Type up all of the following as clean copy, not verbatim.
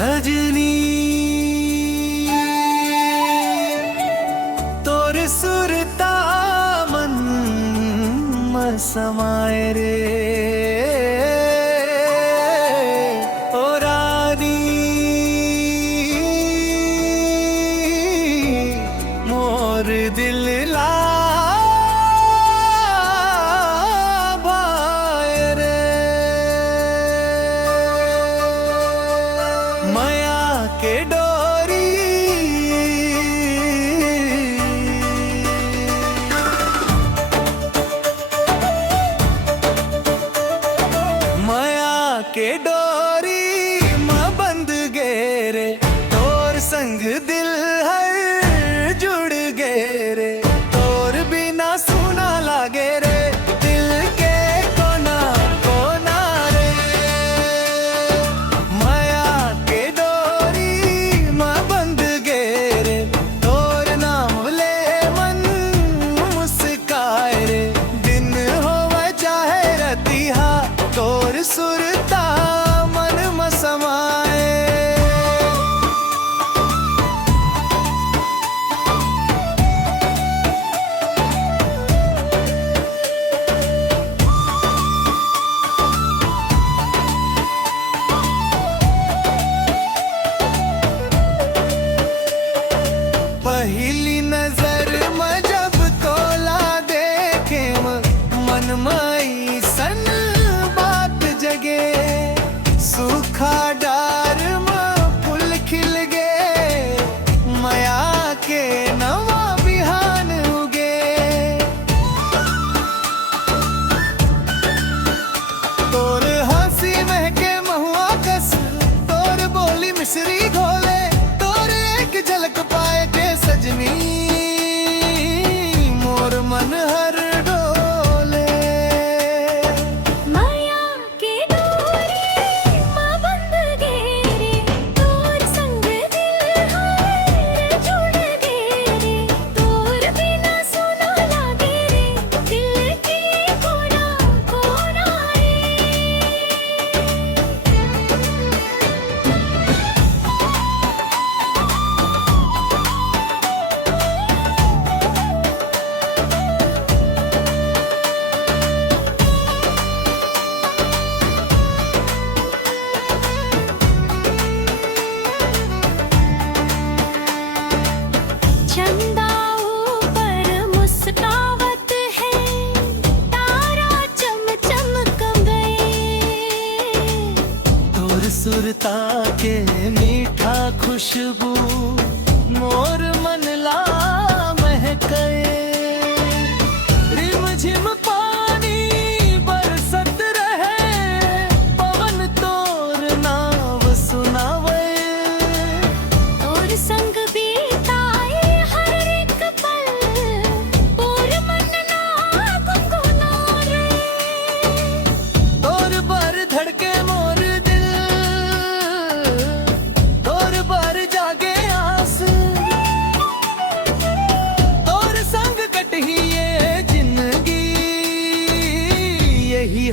सजनी तोर सुरता मन में समाए रे ओ रानी मोर दिल ला के डोरी माया के डोरी मां बंद गेरे तोर संग दिल हर जुड़ गेरे तोर बिना सुना लागे रे दिल के कोना कोना रे माया के तोर सुरता मन में समाए पहली नजर में जब तोला देखे मन में सन जगे सूखा डार में फूल खिल गे माया के नवा बिहान उगे तोर हंसी महके महुआ कस तोर बोली मिश्री घोले तोर एक झलक पाए के सजनी मोर मन हर सुरता के मीठा खुशबू मोर मन ला महके रिम झिम पानी बरसत रहे पवन तोर नाम सुनावे तोर संग बीताए हर एक पल तोर मन ना गुनगुना रे तोर बर धड़के मोर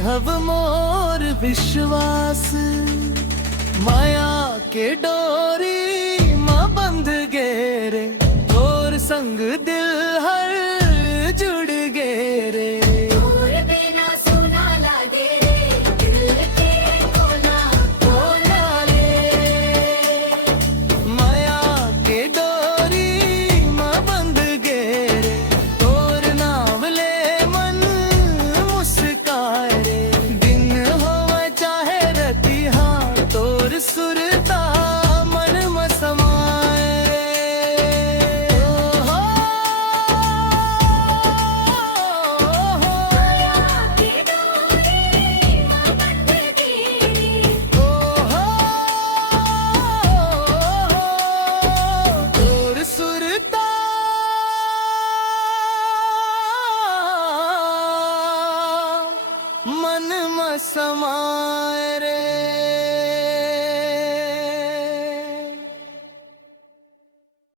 हव मोर विश्वास माया के डोरी मां बंध गेरे तोर संग दिल हर जुड़ गेरे तोर बिना सुना लागे रे दिल के कोना कोना रे माया के डोरी मां बंध गेरे तोर नाम ले मन मुस्काए सुरता मन में समाए तोर सुरता मन में समाए रे।